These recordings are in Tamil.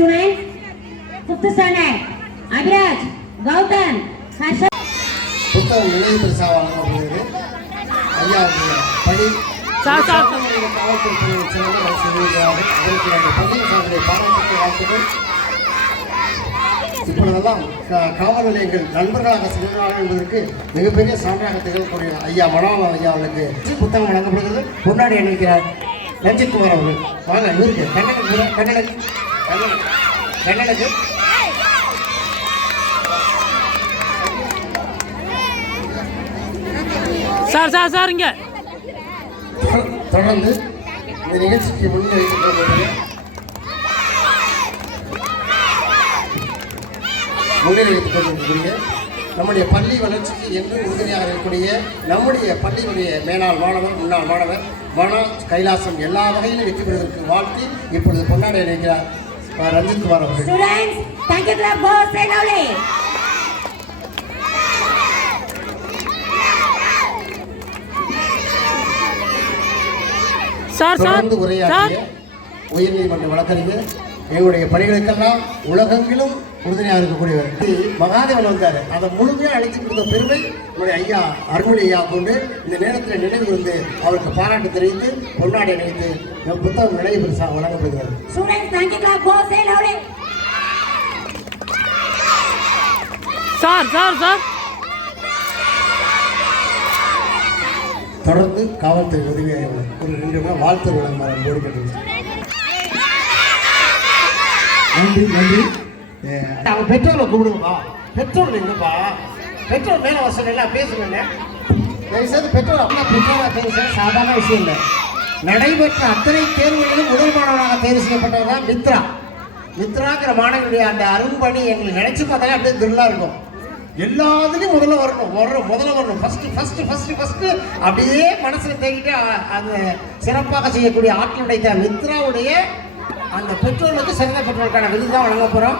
students. 5th standard. Abhiraj, Gautam, Harshad. புத்தகம் நினைவு பரிசாக வழங்கப்படுகிறது. ஐயா படி காவல்துறை பள்ளி சார்பில் பாராட்டு வாழ்த்துக்கள். இப்பொழுதெல்லாம் காவல் நிலையங்கள் நண்பர்களாக செல்கிறார்கள் என்பதற்கு மிகப்பெரிய சான்றாக திகழக்கூடிய ஐயா மனோகரன் ஐயா அவர்களுக்கு புத்தகம் வழங்கப்படுகிறது. கொண்டாடி அணிவிக்கிறார் ரஞ்சித் குமார் அவர்கள். வாங்க இருக்கு கண்ணனுக்கு சார் இங்க தொடர்ந்து இந்த நிகழ்ச்சிக்கு முன்னிலைத்துக் கொண்டிருக்கக்கூடிய நம்முடைய பள்ளி வளர்ச்சிக்கு என்று உறுதுணையாக இருக்கக்கூடிய நம்முடைய பள்ளியினுடைய மேலாள் மாணவர் முன்னாள் மாணவர் மனோ கைலாசம் எல்லா வகையிலும் வெற்றி பெறுவதற்கு வாழ்த்தி இப்பொழுது கொண்டாடி இருக்கிறார் ரஞ்சித் குமார் அவர்கள். தொடர்ந்து உரையாற்றிய உயர்நீதிமன்ற வழக்கறிஞர் எங்களுடைய பணிகளுக்கெல்லாம் உலகெங்கிலும் உறுதுணையாக இருக்கக்கூடியவர் மகாதேவன் வந்தார். அதை முழுமையாக அழைத்து கொடுத்த பெருமை நம்முடைய ஐயா அருள்மொழி ஐயா கொண்டு இந்த நேரத்தில் நினைவு வந்து அவருக்கு பாராட்டு தெரிவித்து கொண்டாடி அணிவித்து புத்தகம் நினைவு பரிசாக வழங்கப்படுகிறது. தொடர்ந்து காவல்துறை உதவியாக ஒரு 2 நாள் வாழ்த்து வழங்குமாறு கோரிக்கை. நன்றி. அவங்க பெற்றோரை கூப்பிடுங்கப்பா. பெற்றோர் இல்லைங்கப்பா, பெற்றோர் மேலே வசதி எல்லாம் பேசுங்க. தயவுசெய்து பெற்றோர் அப்படின்னா பெற்றோராக தேர்வு செய்ய சாதாரண விஷயம் இல்லை. நடைபெற்ற அத்தனை தேர்வுகளிலும் முதல் மாணவனாக தேர்வு செய்யப்பட்டவர் தான் மித்ராங்கிற மாணவனுடைய அந்த அரும்பணி எங்களுக்கு நினைச்சு பார்த்தாலே அப்படியே திருளா இருக்கும். எல்லாத்துலேயும் முதல்ல வரணும் ஃபஸ்ட்டு அப்படியே மனசில் தேங்கிட்டு அந்த சிறப்பாக செய்யக்கூடிய ஆற்றல் உடைத்த மித்ராவுடைய அந்த பெற்றோர்களுக்கு சிறந்த பெற்றோருக்கான விருது தான் வழங்க போகிறோம்.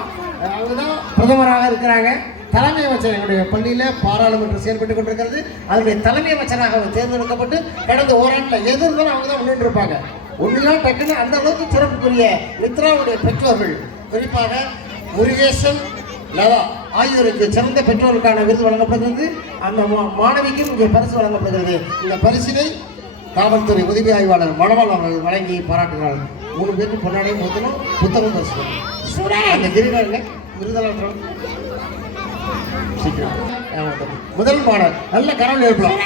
அவங்க தான் பிரதமராக இருக்கிறாங்க. தலைமை அமைச்சர் எங்களுடைய பள்ளியில் பாராளுமன்றம் செயல்பட்டு கொண்டிருக்கிறது. அதனுடைய தலைமை அமைச்சராக தேர்ந்தெடுக்கப்பட்டு கடந்த ஓராண்டில் எது இருந்தாலும் அவங்க தான் முன்னிட்டு இருப்பாங்க. ஒன்றுலாம் டக்குன்னு அந்த அளவுக்கு சிறப்புக்குரிய மித்ராவுடைய பெற்றோர்கள், குறிப்பாக முருகேசன், லதா ஆகியோருக்கு சிறந்த பெற்றோருக்கான விருது வழங்கப்படுகிறது. அந்த மாணவிக்கும் இங்கே பரிசு வழங்கப்படுகிறது. இந்த பரிசினை காவல்துறை உதவி ஆய்வாளர் மணவாள் அவர்கள் வழங்கி பாராட்டுகிறார்கள். 3 பேருக்கு பொன்னாடையும் ஊற்றணும், புத்தகம் பரிசு. அந்த கிரிவரில் விருதலாம் முதல் மாணவர் நல்ல கரவல் எழுப்பலாம்.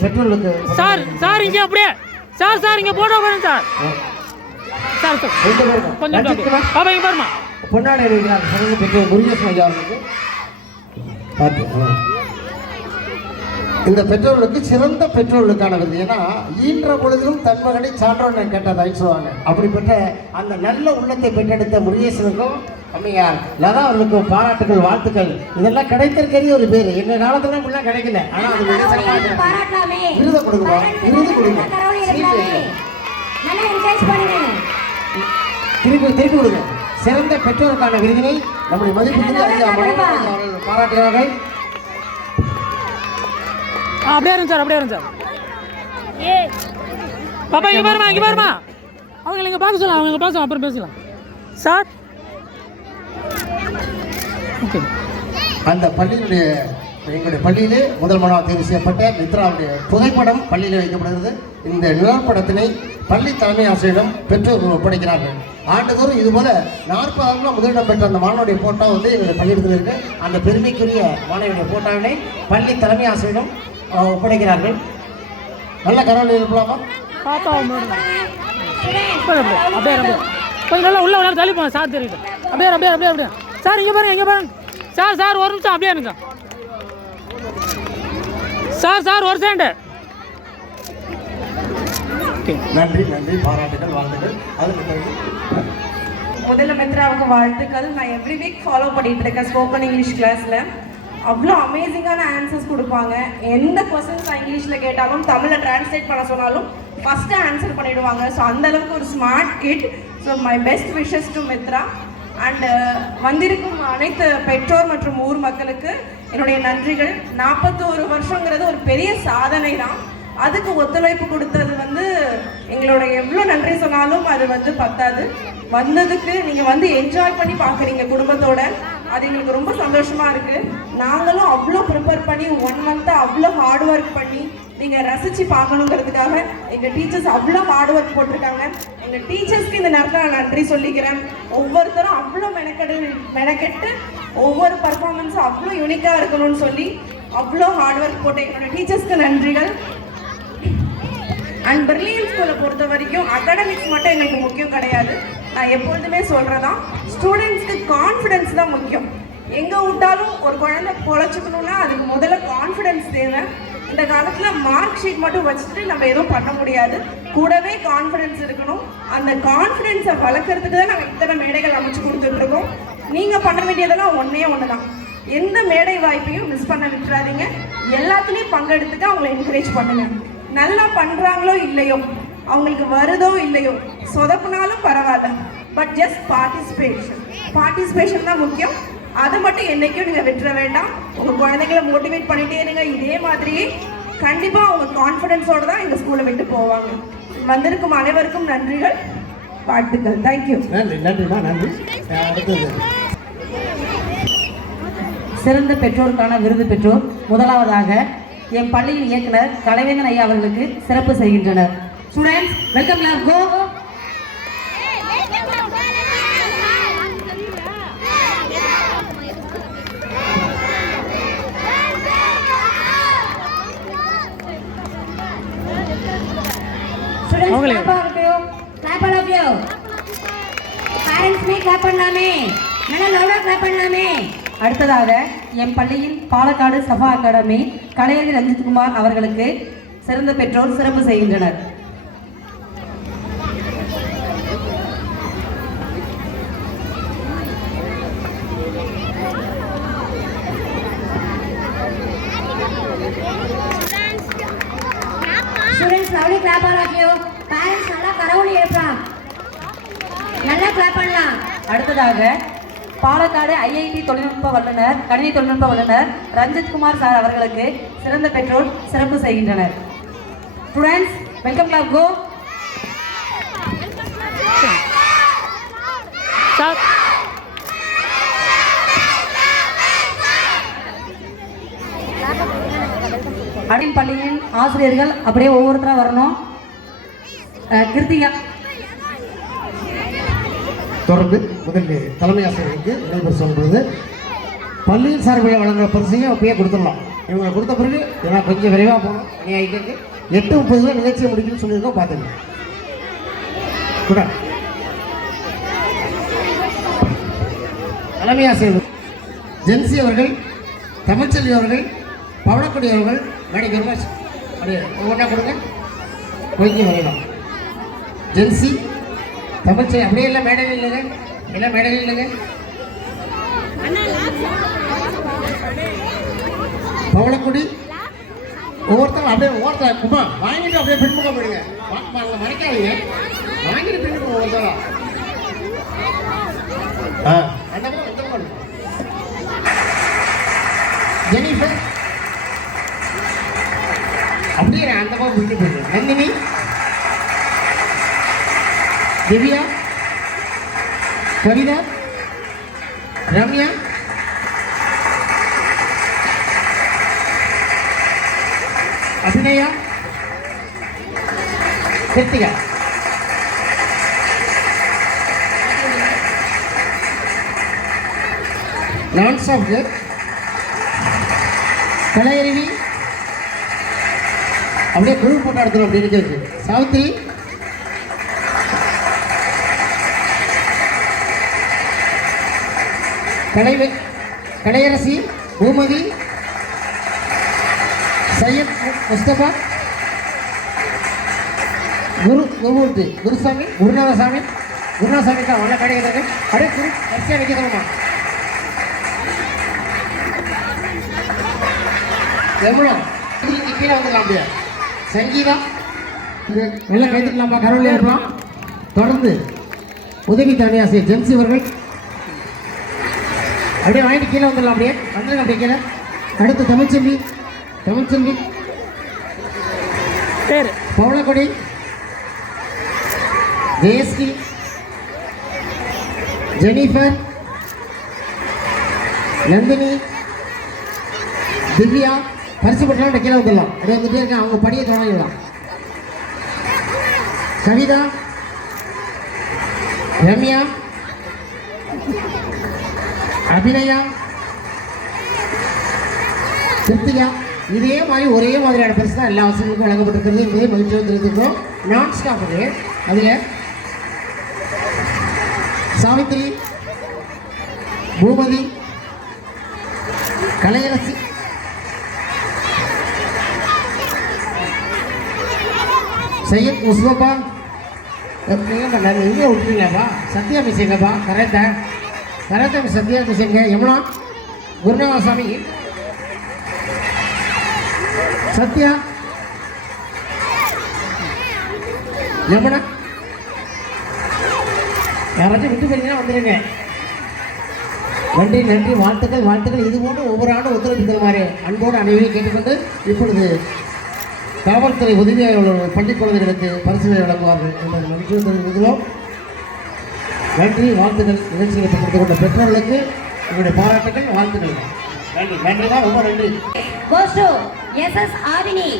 பெற்றோர்களுக்கு சார் இங்க அப்படியே சார் இங்க போட்டோ பாருங்க சார் கொஞ்சம் பாப்பா இங்க பாருமா பொன்னாடை அணிவிக்கிறார் பெற்றோர் முருகேசன் ஐயா அவர்களுக்கு. இந்த பெற்றோர்களுக்கு சிறந்த பெற்றோர்களுக்கான விருது. ஏன்னா ஈன்ற பொழுதிலும் தன் மகனை சான்றோன்னு கேட்டதான்னு சொல்லுவாங்க. அப்படிப்பட்ட அந்த நல்ல உள்ளத்தை பெற்றெடுத்த முருகேசனுக்கும் அம்மையார் லதா அவர்களுக்கும் பாராட்டுகள், வாழ்த்துக்கள். இதெல்லாம் கிடைத்திருக்கிற ஒரு பேர். எங்க காலத்துல இப்படிலாம் கிடைக்கல. ஆனா அது விருது கொடுக்குமா, விருது கொடுங்க, திருப்பி கொடுங்க. சிறந்த பெற்றோருக்கான விருதினை நம்முடைய மதிப்பு அவர்கள் பாராட்டுகிறார்கள். அப்படியே இருங்க சார் பாப்பா இங்க பாருமா அவங்க இங்க பார்க்க சொல்லலாம், அப்புறம் பேசலாம் சார். அந்த பள்ளியினுடைய எங்களுடைய பள்ளியிலே முதல் மாணவர் தேர்வு செய்யப்பட்ட மித்ராவுடைய புகைப்படம் பள்ளியில் வைக்கப்படுகிறது. இந்த நிலப்படத்தினை பள்ளி தலைமை ஆசிரியரிடம் பெற்றோர்கள் ஒப்படைக்கிறார்கள். ஆண்டுதோறும் இதுபோல 40 முதலிடம் பெற்ற அந்த மாணவனுடைய போட்டோ வந்து எங்களுடைய பள்ளியிடத்தில் இருக்கு. அந்த பெருமைக்குரிய மாணவனுடைய போட்டோவினை பள்ளி தலைமை ஆசிரியரிடம் ஒப்படைக்கிறார்கள். நல்ல கரவல் இருப்பலாமா? கொஞ்சம் நல்லா உள்ள தள்ளி போங்க சார். தெரியுது அப்படியே சார் இங்கே பாருங்க சார் ஒரு நிமிஷம் அப்படியே இருங்க சார் ஒரு செகண்ட் ஓகே. நன்றி நன்றி, பாராட்டுகள், வாழ்த்துக்கள். அது முதல்ல மித்ராவுக்கு வாழ்த்துக்கள். நான் எவ்ரி வீக் ஃபாலோ பண்ணிட்டு இருக்கேன் ஸ்போக்கன் இங்கிலீஷ் கிளாஸில். அவ்வளோ அமேசிங்கான ஆன்சர்ஸ் கொடுப்பாங்க. எந்த கொஸ்டின்ஸ் இங்கிலீஷில் கேட்டாலும் தமிழில் டிரான்ஸ்லேட் பண்ண சொன்னாலும் ஃபஸ்ட்டு ஆன்சர் பண்ணிடுவாங்க. ஸோ அந்தளவுக்கு ஒரு smart kid. So my best wishes to Mitra. And வந்திருக்கும் அனைத்து பெற்றோர் மற்றும் ஊர் மக்களுக்கு என்னுடைய நன்றிகள். 41 வருஷங்கிறது ஒரு பெரிய சாதனை தான். அதுக்கு ஒத்துழைப்பு கொடுத்தது எங்களோட எவ்வளோ நன்றி சொன்னாலும் அது பத்தாது. வந்ததுக்கு நீங்கள் என்ஜாய் பண்ணி பார்க்குறீங்க குடும்பத்தோட, அது எங்களுக்கு ரொம்ப சந்தோஷமாக இருக்குது. நாங்களும் அவ்வளோ ப்ரிப்பேர் பண்ணி 1 மந்த்தாக அவ்வளோ ஹார்ட் ஒர்க் பண்ணி நீங்கள் ரசித்து பார்க்கணுங்கிறதுக்காக எங்கள் டீச்சர்ஸ் அவ்வளோ ஹார்ட் ஒர்க் போட்டிருக்காங்க. எங்கள் டீச்சர்ஸ்க்கு இந்த நேரத்தில் நான் நன்றி சொல்லிக்கிறேன். ஒவ்வொருத்தரும் அவ்வளோ மெனக்கெட்டு ஒவ்வொரு பர்ஃபார்மன்ஸும் அவ்வளோ யூனிக்காக இருக்கணும்னு சொல்லி அவ்வளோ ஹார்ட் ஒர்க் போட்டு எங்களோட டீச்சர்ஸ்க்கு நன்றிகள். அண்ட் பிரில்லியன்ட் ஸ்கூலை பொறுத்த வரைக்கும் அகாடமிக்ஸ் மட்டும் எங்களுக்கு முக்கியம் கிடையாது. நான் எப்பொழுதுமே சொல்கிறதான், ஸ்டூடெண்ட்ஸ்க்கு கான்ஃபிடென்ஸ் தான் முக்கியம். எங்கே விட்டாலும் ஒரு குழந்தை பொழைச்சிக்கணும்னா அதுக்கு முதல்ல கான்ஃபிடென்ஸ் தேவை. இந்த காலத்தில் மார்க் ஷீட் மட்டும் வச்சுட்டு நம்ம எதுவும் பண்ண முடியாது. கூடவே கான்ஃபிடென்ஸ் இருக்கணும். அந்த கான்ஃபிடென்ஸை வளர்க்குறதுக்கு தான் நாங்கள் இத்தனை மேடைகள் அமைச்சு கொடுத்துட்ருக்கோம். நீங்கள் பண்ண வேண்டியதெல்லாம் ஒன்று தான், எந்த மேடை வாய்ப்பையும் மிஸ் பண்ண விட்டுறாதீங்க. எல்லாத்துலேயும் பங்கெடுத்துட்டு அவங்களை என்கரேஜ் பண்ணுங்கள். நல்லா பண்ணுறாங்களோ இல்லையோ, அவங்களுக்கு வருதோ இல்லையோ, சொதப்புனாலும் பரவாயில்ல, பட் ஜஸ்ட் பார்ட்டிசிபேஷன் தான் முக்கியம். அதை மட்டும் என்றைக்கும் நீங்கள் விட்டுற வேண்டாம். உங்கள் குழந்தைகளை மோட்டிவேட் பண்ணிகிட்டே இருங்க. இதே மாதிரியே கண்டிப்பாக அவங்க கான்ஃபிடென்ஸோடு தான் எங்கள் ஸ்கூலை விட்டு போவாங்க. வந்திருக்கும் அனைவருக்கும் நன்றிகள், வாழ்த்துக்கள். தேங்க்யூ. நன்றி நன்றிமா, நன்றி. அடுத்தது சிறந்த பெற்றோருக்கான விருது பெற்றோர் முதலாவதாக என் பள்ளியின் இயக்குனர் கலைவேந்தன் ஐயா அவர்களுக்கு சிறப்பு செய்கின்றனர். Students welcome class go. Students clap all of you. Parents clap பண்ணலாமே, நல்லா லவுடா கிளாப் பண்ணலாமே. அடுத்ததாக என் பள்ளியின் பாலக்காடு சபா அகாடமி கலையரசி ரஞ்சித்குமார் அவர்களுக்கு சிறந்த பெற்றோர் சிறப்பு செய்கின்றனர். Students, loudly clap all of you. Parents, நல்லா கரவொலி எழுப்பலாம், நல்லா கிளாப் பண்ணலாம். அடுத்ததாக பாலக்காடு ஐஐடி தொழில்நுட்ப வல்லுநர் கணினி தொழில்நுட்ப வல்லுநர் ரஞ்சித்குமார் சார் அவர்களுக்கு சிறந்த பெற்றோர் சிறப்பு செய்கின்றனர். ஸ்டூடெண்ட்ஸ் வெல்கம் கிளாப் கோ. அடின் பள்ளியின் ஆசிரியர்கள் அப்படியே ஒவ்வொருத்தராக வரணும். கிருத்திகா தொடர்ந்து முதலில் தலைமை ஆசிரியருக்கு நடைபெற சொல்வது பள்ளியின் சார்பில் வழங்குற பரிசையும் அப்பயே கொடுத்துடலாம். இவங்க கொடுத்த பிறகு ஏன்னா கொஞ்சம் விரைவாக போகணும், மணி ஆகிட்டு 8:30 நிகழ்ச்சியை முடிக்கணும்னு சொல்லியிருக்கோம். பார்த்துங்க கூட தலைமை ஆசிரியர் ஜென்சி அவர்கள், தமிழ்ச்செல்வி அவர்கள், பவளக்குடி அவர்கள் மேடைக்கு வருவா. அப்படியே ஒவ்வொன்றா கொடுங்க, கொஞ்சம் வரையலாம். ஜென்சி, தமிழ்ச்செல்வி அப்படியே எல்லாம் மேடையில் இல்லைங்க, எல்லாம் மேடையில் இல்லைங்க. பவளக்குடி ஒவ்வொருத்தரும் அப்படியே ஒவ்வொருத்தர் குமா வாங்கிட்டு அப்படியே பின்பக்கம் போயிடுங்க. மறைக்காதீங்க, வாங்கிட்டு பின்பக்கம் ஒவ்வொருத்தரும். அந்த பக்கம் இந்த பக்கம் ஜெனிஃபர் அப்படியே அந்த பக்கம் பிடிக்க போயிடுங்க. நந்தினி, திவ்யா, கவிதா, ரம்யா, அபிநயா, கிருத்திகா. லான்ஸ் ஆஃப் கலையருவி அப்படியே குரூப் போட்டோ எடுத்துரும். அப்படி இருக்கு சாவித்ரி, கலையரசி, பூமதி, சையத் முஸ்தபா, குருசாமி குருநாதசாமி குருநாதசாமி தான் நல்லா கிடைக்கிறது அப்படியே குரு வரிசையாக வைக்க சொல்லுமா யமுனா இங்கே கீழே வந்துடலாம் அப்படியே சங்கீதா நல்லா கைத்துக்கலாமா கரவில் இருக்கலாம் தொடர்ந்து உதவி தனியாசிரியர் ஜென்சி அவர்கள் அப்படியே வாங்கிட்டு கீழே வந்துடலாம் அப்படியே வந்துடுங்க அப்படியே கீழே அடுத்து தமிழ்ச்செல்வி பேர் பவளக்கொடி ஜெயஸ்ரீ ஜெனிஃபர் நந்தினி திவ்யா பரிசு பெற்றாலும் கீழே வந்துடலாம் அப்படியே வந்துட்டே இருக்காங்க அவங்க படியை தொடங்கிடலாம் கவிதா ரம்யா அபிநயா கிருத்திகா இதே மாதிரி ஒரே மாதிரியான பரிசு தான் எல்லா வசதிகளுக்கும் வழங்கப்பட்டிருக்கிறது என்பதை மகிழ்ச்சி வந்திருக்கிறோம் நான் ஸ்டாப் அது அதில் சாவித்திரி பூமதி கலையரசி சையத் முஸ்தபா எங்கே விட்டுறீங்களாப்பா சத்யா மிஸ் எங்கப்பா கரெக்டா மிஸ் சத்யா மிஸ் எங்க யமுனா குருநாதசாமி சத்யா யமுனா யாராச்சும் விட்டு போனீங்கன்னா வந்துடுங்க நன்றி வாழ்த்துக்கள் இது போன்று ஒவ்வொரு ஆண்டும் ஒத்துழைப்பு தருமாறு அன்போடு அனைவரையும் கேட்டுக்கொண்டு இப்பொழுது காவல்துறை உதவியாளர்கள் பள்ளிக் குழந்தைகளுக்கு பரிசுகளை வழங்குவார்கள் என்பதை மகிழ்ச்சியை தெரிவிக்கிறோம் நன்றி வாழ்த்துக்கள் நிகழ்ச்சிகளை பகிர்ந்து கொண்ட பெற்றோர்களுக்கு எங்களுடைய பாராட்டுகள் வாழ்த்துக்கள் நன்றி தான் ரொம்ப நன்றி goes to SS Adini.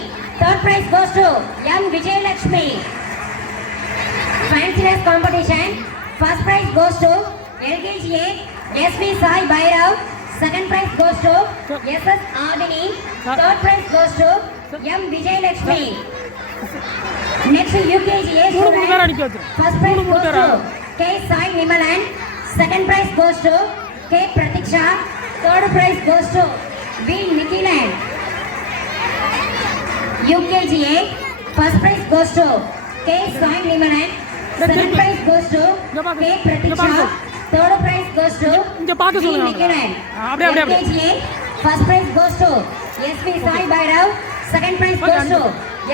Third prize goes to M Vijayalakshmi. Fancy dress competition. First prize goes to LKGA SV Sai Bhairav. Second prize goes to SS Adini. Third prize goes to M Vijayalakshmi. Next UKGA student. First prize goes to K Sai Nimalan. Second prize goes to K Pratiksha. Third prize goes to B Nikilan. UKGA first prize goes to K Sai Nimalan. Second prize goes to K Pratiksha. Third prize goes to B Nikilan. UKGA first prize goes to SV Sai Bhairav. Second prize goes to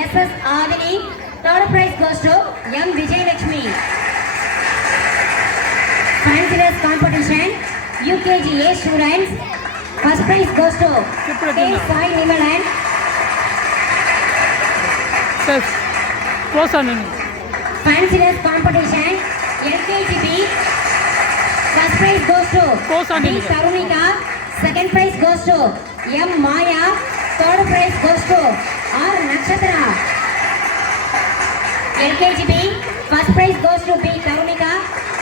SS Adini. Third prize goes to M Vijayalakshmi. Fancy dress competition. UKGA students. First prize goes to K Sai Nimalan. close on Fancy dress competition. LKGB. First prize goes to B Tarunika. Second prize goes to M Maya. Third prize goes to R Nakshatra. LKGB. First prize goes to B Tarunika.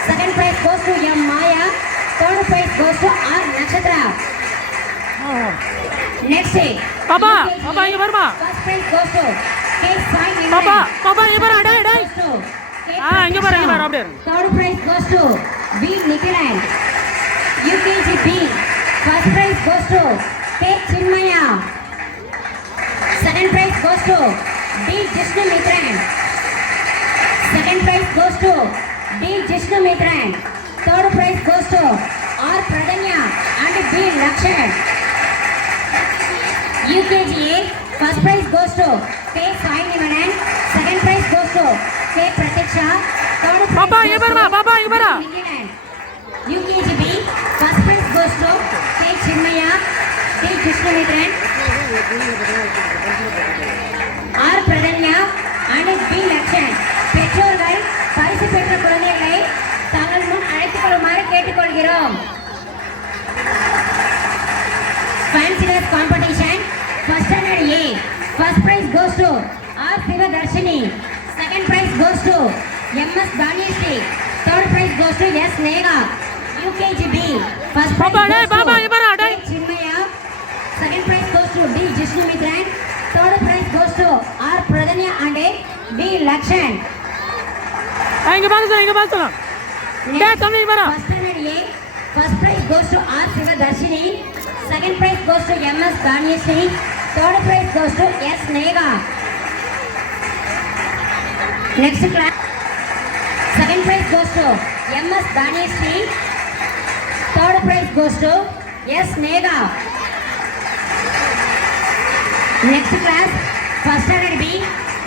Second prize goes to M Maya. Third prize goes to R Nakshatra. Next day. Papa, இங்க வருமா? First prize goes to K Sai Nimalan. Papa, இங்க பாரு, டேய். இங்க பாரு அப்படியே. Third prize goes to B Nikilan. UKGB. First prize goes to K Chinmaya. Second prize goes to B Jishnu Mitran. Second prize goes to B Jishnu Mitran. Third prize goes to R Pradanya and B Lakshan. UKGA first prize goes to K Sai Nimalan. Second prize goes to K Pratiksha. Third prize Papa, goes to Papa, இங்க பாரு. Nikilan. UKGB first prize goes to K Chinmaya. B Jishnu Mitran. R Pradanya and B Lakshan. பெற்றோர்கள் பரிசு பெற்ற குழந்தைகளை தங்கள் முன் அழைத்துக் கொள்ளுமாறு கேட்டுக்கொள்கிறோம். Fancy dress competition. First standard A. First prize goes to R Sivadarshini. Second prize goes to MS Banyashri. Third prize goes to S Nega. UKGB. First prize Papa, goes to இங்க பாரு, டேய். K Chinmaya. Second prize goes to D Jishnu Mitran. Third prize goes to R Pradanya and B Lakshan. இங்க பாரு. டேய் தம்பி பாரு. First standard A. First prize goes to R Sivadarshini. Second prize goes to MS Banyashri. Third prize goes to S Nega. Next class. Second prize goes to MS Danishri. Third prize goes to S. Nega. Next class. First standard B.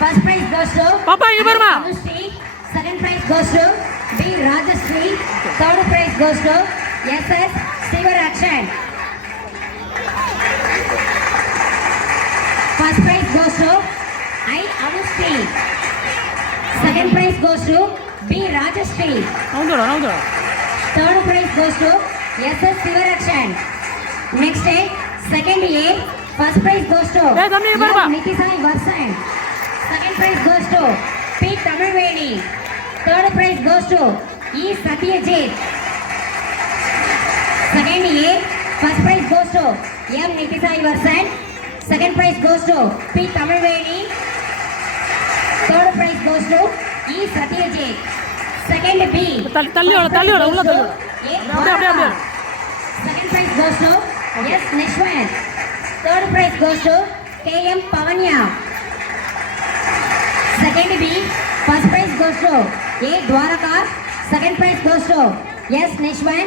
First prize goes to பாப்பா இங்க பாருமா. Anushri. Second prize goes to B. Rajashri. Third prize goes to SS. Sivarakshan. First prize goes to I. Anushri. Second prize goes to B. Rajashri. நவுந்துடா. Third prize goes to SS. Sivarakshan. Next day, second A. First prize goes to ஏய் தம்பி இங்க பாருமா. Nikisai Varsan. Second prize goes to P. Tamilveni. Third prize goes to E. Satyajit. Second A. First prize goes to M. Nikisai Varsan. Second prize goes to P. Tamilveni. Third prize goes to E. Satyajit. Second B. தள்ளி வர உள்ள தள்ளி வர. அப்படியே. Second prize goes to S. Nishwan. Third prize goes to K.M. Pavanya. Second B. First prize goes to A. Dwaraka. Second prize goes to S. Nishwan.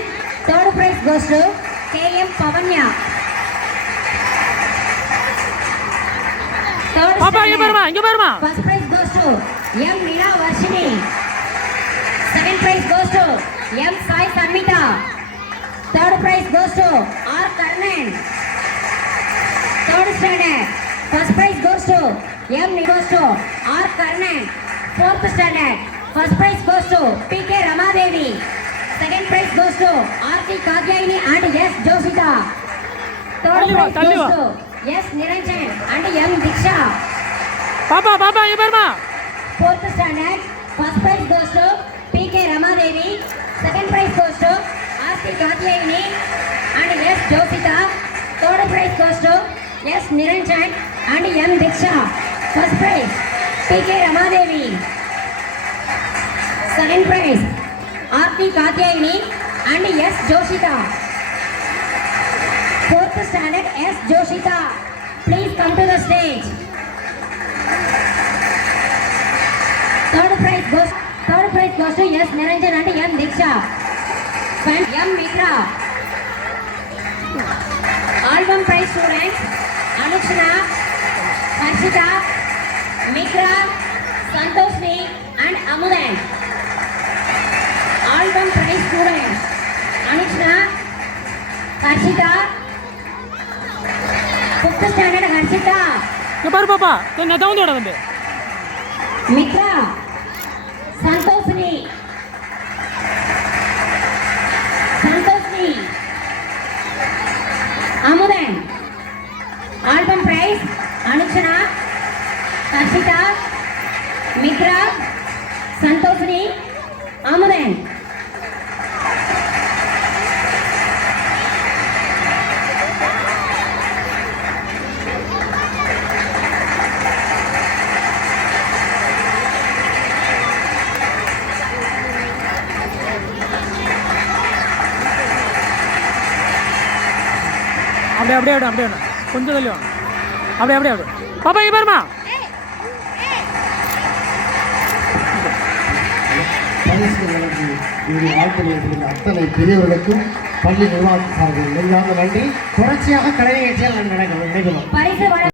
Third prize goes to K.M. Pavanya. Third பாப்பா இங்க standard. பாருமா. First prize goes to M. Meena Varshini. Second prize goes to M. Sai Sanmita. Third prize goes to R. Karnan. Third standard. First prize goes to M. Goes to R. Karnan. Fourth standard. First prize goes to P.K. Ramadevi. Second prize goes to R.T. Katyayani and S. Josita. Third prize தள்ளி goes வா. to S. Niranjan and M. Diksha. பாப்பா இங்க பாருமா. Fourth standard. First prize goes to P.K. Ramadevi. Second prize goes to R.T. Katyayani and S. Josita. Third prize goes to S. Niranjan and M. Diksha. First prize P.K. Ramadevi. Second prize R.T. Katyayani and S. Josita. Fourth standard S. Josita. Please come to the stage. Third prize goes to S. Niranjan and M. Diksha. M. Mitra. Album prize students Anukshana, Harshita, Mitra, Santoshni and Amudan. Album prize students Anukshana, Harshita, 5th standard Harshita, இங்க பாரு பாப்பா. நான் தவுந்துடா தம்பி. Mitra, Santoshni, Amudan. Album prize Anukshana, Harshita, Mitra, Santoshni, Amudan. அப்படியே கொஞ்சம் தள்ளி வாங்க. அப்படியே பாப்பா இங்க பாருமா. பரிசு வழங்கி இவரை வாழ்த்துடைய அத்தனை பெரியவர்களுக்கும் பள்ளி நிர்வாகத்திற்கு நெஞ்சார்ந்த நன்றி. தொடர்ச்சியாக கலை நிகழ்ச்சிகள் நடக்கும். பரிசு